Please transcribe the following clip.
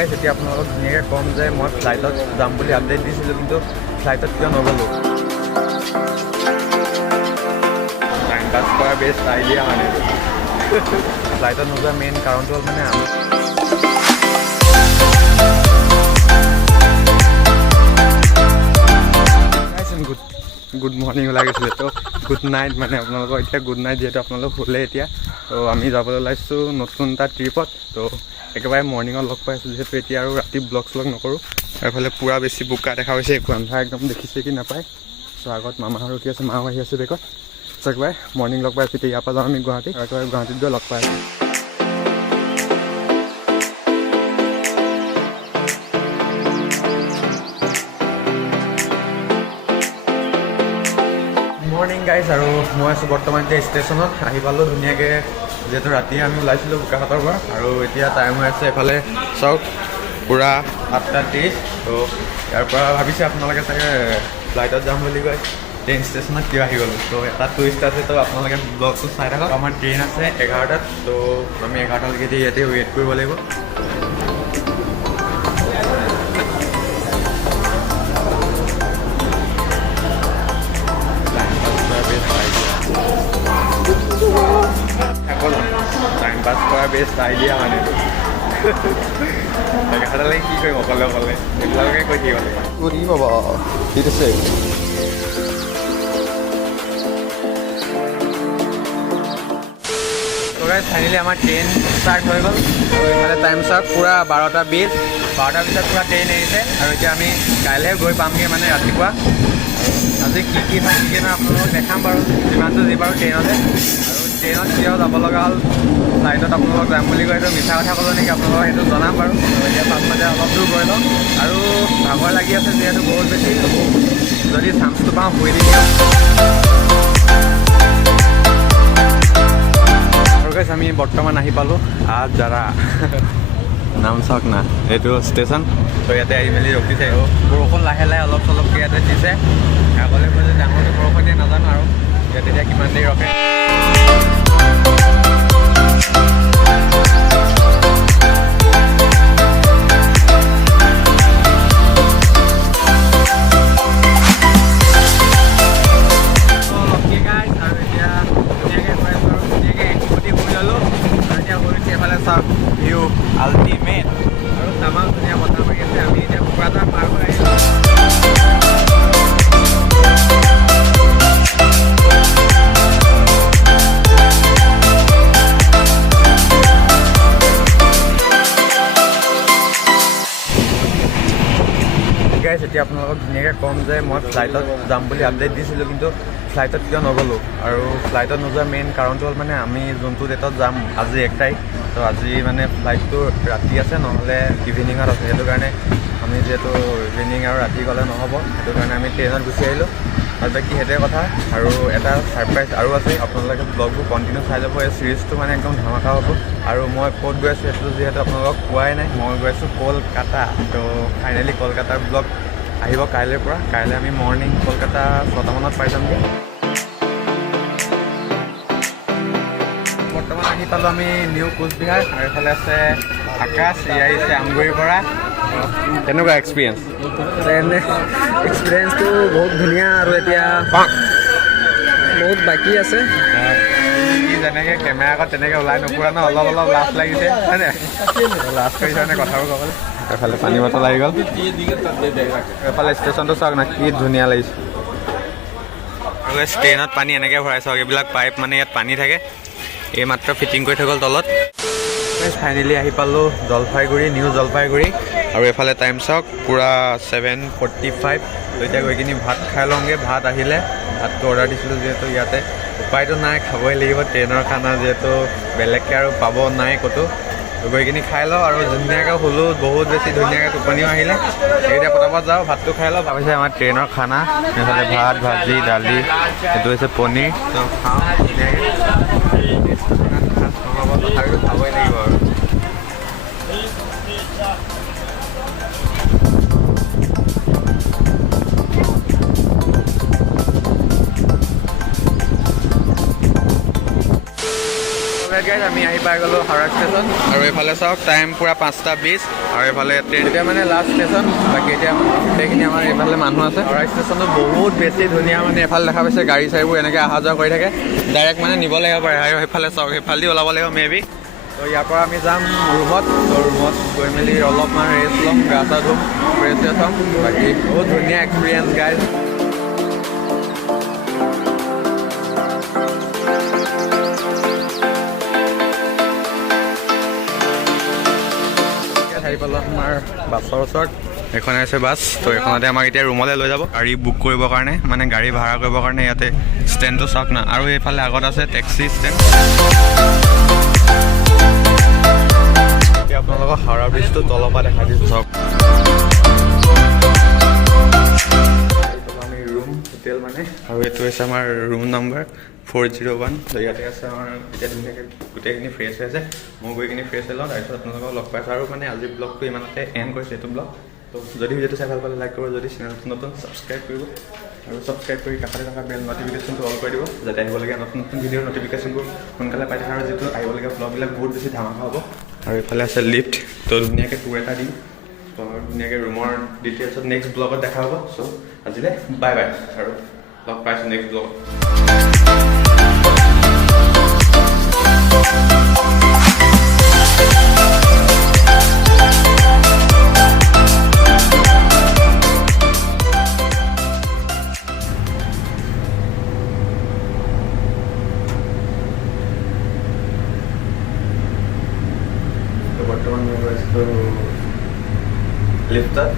গাইছ এতিয়া আপোনালোকক ধুনীয়াকৈ ক'ম যে মই ফ্লাইটত যাম বুলি আপডেট দিছিলোঁ, কিন্তু ফ্লাইটত কিয় নগ'লোঁ। টাইম পাছ কৰা বেষ্ট আইডিয়া মানে ফ্লাইটত নোযোৱা মেইন কাৰণটো হ'ল মানে গুড মৰ্ণিং ওলাই গৈছিলে তো গুড নাইট মানে আপোনালোকৰ এতিয়া গুড নাইট, যিহেতু আপোনালোক শুলে এতিয়া। তো আমি যাবলৈ ওলাইছোঁ নতুন এটা ট্ৰিপত। তো একেবাৰে মৰ্ণিঙত লগ পাই আছোঁ, যিহেতু এতিয়া আৰু ৰাতি ব্লগ শ্লগ নকৰোঁ। এইফালে পূৰা বেছি বোকা দেখা হৈছে, একো আন্ধাৰ একদম দেখিছে কি নাপায়। চ' আগত মামাহঁত ৰখি আছে, মাও আহি আছে বেগত। চ' একেবাৰে মৰ্ণিং লগ পাই আছোঁ। এতিয়া ইয়াৰ পৰা যাওঁ আমি গুৱাহাটী, আৰু একেবাৰে গুৱাহাটীত গৈ লগ পাই আছোঁ। মৰ্ণিং গাইজ, আৰু মই আছোঁ বৰ্তমান এতিয়া ষ্টেচনত আহি পালোঁ ধুনীয়াকৈ, যিহেতু ৰাতি আমি ওলাইছিলোঁ বোকাখাটৰ পৰা। আৰু এতিয়া টাইম হৈ আছে এইফালে চাওক পূৰা 8:30। তো ইয়াৰ পৰা ভাবিছে আপোনালোকে চাগে ফ্লাইটত যাম বুলি কয়, ট্ৰেইন ষ্টেচনত কিয় আহি গ'লোঁ। তো এটা টুইষ্ট আছে, তো আপোনালোকে ব্লগটো চাই থাকক। আমাৰ ট্ৰেইন আছে 11টাত, তো আমি 11টালৈকে ইয়াতে ৱেইট কৰিব লাগিব। টাইম পাছ কৰা বেষ্ট আইডিয়া মানে এঘাৰটালৈ কি কৰিম অকলে অকলে, এইবিলাকে কৈ থাকিব লাগিব। কি পাবা ঠিক আছে। ফাইনেলি আমাৰ ট্ৰেইন ষ্টাৰ্ট হৈ গ'ল, আৰু এইফালে টাইম চাওক পূৰা 12:20। 12টাৰ পিছত পূৰা ট্ৰেইন এৰিছে, আৰু এতিয়া আমি কাইলৈহে গৈ পামগৈ মানে ৰাতিপুৱা। আজি কি হয় কি নহয় আপোনালোকক দেখাম বাৰু, যিমানটো যি বাৰু ট্ৰেইনতে। আৰু ট্ৰেইনত কিয় যাব লগা হ'ল, ফ্লাইটত আপোনালোকক যাম বুলি কয়, এইটো মিছা কথা ক'লোঁ নেকি আপোনালোকক সেইটো জনাম বাৰু। এতিয়া পাছতে অলপ দূৰ গৈ লওঁ, আৰু ভাগৰ লাগি আছে যিহেতু বহুত বেছি, যদি চান্সটো পাওঁ শুই দিম। আৰু গাইছ আমি বৰ্তমান আহি পালোঁ আজাৰা নাম চাওক না, এইটো ষ্টেচন। তো ইয়াতে আহি মেলি ৰখিছে, বৰষুণ লাহে লাহে অলপ চলপকৈ ইয়াতে দিছে। আগলৈ গৈ যে ডাঙৰকৈ বৰষুণ দিয়ে নাজানো, আৰু ইয়াতে এতিয়া কিমান দেৰি ৰখে। ভিউ আল্টিমেট, আৰু তামাম ধুনীয়া বতাহ মাৰি আছে। আমি এতিয়া কোকৰাঝাৰ পাৰ হৈ আহিলোঁ। গাইছ এতিয়া আপোনালোকক ধুনীয়াকৈ ক'ম যে মই ফ্লাইটত যাম বুলি আপডেট দিছিলোঁ, কিন্তু ফ্লাইটত কিয় নগ'লোঁ। আৰু ফ্লাইটত নোযোৱা মেইন কাৰণটো হ'ল মানে আমি যোনটো ডেটত যাম, আজি 1 তাৰিখ। তো আজি মানে ফ্লাইটটো ৰাতি আছে, নহ'লে ইভিনিঙত আছে। সেইটো কাৰণে আমি যিহেতু ইভিনিং আৰু ৰাতি গ'লে নহ'ব, সেইটো কাৰণে আমি ট্ৰেইনত গুচি আহিলোঁ। আৰু বাকী সেইটোৱে কথা। আৰু এটা ছাৰপ্ৰাইজ আৰু আছে, আপোনালোকে ব্লগবোৰ কণ্টিনিউ চাই যাব। এই ছিৰিজটো মানে একদম ধামাকা হ'ব। আৰু মই ক'ত গৈ আছোঁ সেইটো যিহেতু আপোনালোকক কোৱাই নাই, মই গৈ আছোঁ কলকাতা। তো ফাইনেলি কলকাতাৰ ব্লগ আহিব কাইলৈৰ পৰা। কাইলৈ আমি মৰ্ণিং কলকাতা 6টামানত পাই যামগৈ। বৰ্তমান আহি পালোঁ আমি নিউ কোচবিহাৰ, আৰু এইফালে আছে আকাশ, এয়া আহিছে আমগুৰিৰ পৰা। কেনেকুৱা এক্সপিৰিয়েঞ্চ? এক্সপিৰিয়েঞ্চটো বহুত ধুনীয়া, আৰু এতিয়া বহুত বাকী আছে। যেনেকৈ কেমেৰা আগত তেনেকৈ ওলাই নপৰা ন, অলপ অলপ লাজ লাগিছে হয়নে? লাজ কৰিছে মানে কথাবোৰ ক'বলৈ। এইফালে পানী বটল আহি গ'ল। এইফালে ষ্টেচনটো চাওক না, কি ধুনীয়া লাগিছে। আৰু ট্ৰেইনত পানী এনেকৈ ভৰাই চাওক, এইবিলাক পাইপ মানে ইয়াত পানী থাকে, এই মাত্ৰ ফিটিং কৰি থৈ গ'ল তলত। ফাইনেলি আহি পালোঁ জলপাইগুৰি, নিউ জলপাইগুৰি। আৰু এইফালে টাইম চাওক পূৰা 7:45। তো এতিয়া গৈ কিনি ভাত খাই লওঁগৈ। ভাত আহিলে, ভাতটো অৰ্ডাৰ দিছিলোঁ যিহেতু ইয়াতে, উপায়টো নাই, খাবই লাগিব। ট্ৰেইনৰ খানা যিহেতু বেলেগকৈ আৰু পাব নাই ক'তো। গৈ কিনি খাই লওঁ, আৰু ধুনীয়াকৈ শুলোঁ, বহুত বেছি ধুনীয়াকৈ টোপনিও আহিলে। এতিয়া পটাপট যাওঁ, ভাতটো খাই লওঁ। ভাবিছে আমাৰ ট্ৰেইনৰ খানা, এইফালে ভাত, ভাজি, দালি, এইটো হৈছে পনীৰ। তো খাওঁ ধুনীয়াকৈ, তথাপিও খাবই লাগিব আৰু। গাইজ আমি আহি পাই গ'লোঁ হাওৰা ষ্টেচন আৰু এইফালে চাওক টাইম পূৰা 5:20 আৰু এইফালে ট্ৰেইন এতিয়া মানে লাষ্ট ষ্টেচন বাকী এতিয়া গোটেইখিনি আমাৰ এইফালে মানুহ আছে হাওৰা ষ্টেচনটো বহুত বেছি ধুনীয়া মানে এইফালে দেখা পাইছে গাড়ী চাড়ীবোৰ এনেকৈ অহা যোৱা কৰি থাকে ডাইৰেক্ট মানে নিব লাগিব পাৰে আৰু সেইফালে চাওক সেইফালেদি ওলাব লাগিব মেবি তো ইয়াৰ পৰা আমি যাম ৰুমত তো ৰুমত গৈ মেলি অলপমান ৰেষ্ট ল'ম গা চা ধুম ফ্ৰেছ চেছ হ'ম বাকী বহুত ধুনীয়া এক্সপিৰিয়েঞ্চ গাইজ আহি পালোঁ আমাৰ বাছৰ ওচৰত এইখন আছে বাছ তো এইখনতে আমাক এতিয়া ৰুমলৈ লৈ যাব গাড়ী বুক কৰিবৰ কাৰণে মানে গাড়ী ভাড়া কৰিবৰ কাৰণে ইয়াতে ষ্টেণ্ডটো চাওক না আৰু এইফালে আগত আছে টেক্সি ষ্টেণ্ড এতিয়া আপোনালোকক হাওৰা ব্ৰিজটো তলৰ পৰা দেখাই দিছোঁ চাওক আমি ৰুম হোটেল মানে আৰু এইটো হৈছে আমাৰ ৰুম নম্বৰ 401 তো ইয়াতে আছে আমাৰ এতিয়া ধুনীয়াকৈ গোটেইখিনি ফ্ৰেছ হৈ আছে মই গৈ কিনি ফ্ৰেছ হৈ লওঁ তাৰপিছত আপোনালোকক লগ পাইছোঁ আৰু মানে আজিৰ ব্লগটো ইমানতে এণ্ড কৰিছোঁ এইটো ব্লগ তো যদি ভিডিঅ'টো চাই ভাল পালে লাইক কৰিব যদি চেনেলটো নতুন ছাবস্ক্ৰাইব কৰিব আৰু ছাবস্ক্ৰাইব কৰি কাষতে থকা বেল নটিফিকেশ্যনটো অল কৰি দিব যাতে আহিবলগীয়া নতুন নতুন ভিডিঅ'ৰ নটিফিকেশ্যনবোৰ সোনকালে পাই থাকে আৰু যিটো আহিবলগীয়া ব্লগবিলাক বহুত বেছি ধামাকা হ'ব আৰু এইফালে আছে লিফ্ট তো ধুনীয়াকৈ টুৰ এটা দিম তো ধুনীয়াকৈ ৰুমৰ ডিটেইলছত নেক্সট ব্লগত দেখা হ'ব চ' আজিলৈ বাই বাই আৰু লগ পাইছোঁ নেক্সট ব্লগত বৰ্তমান মই গৈছিলোঁ লিফ্টত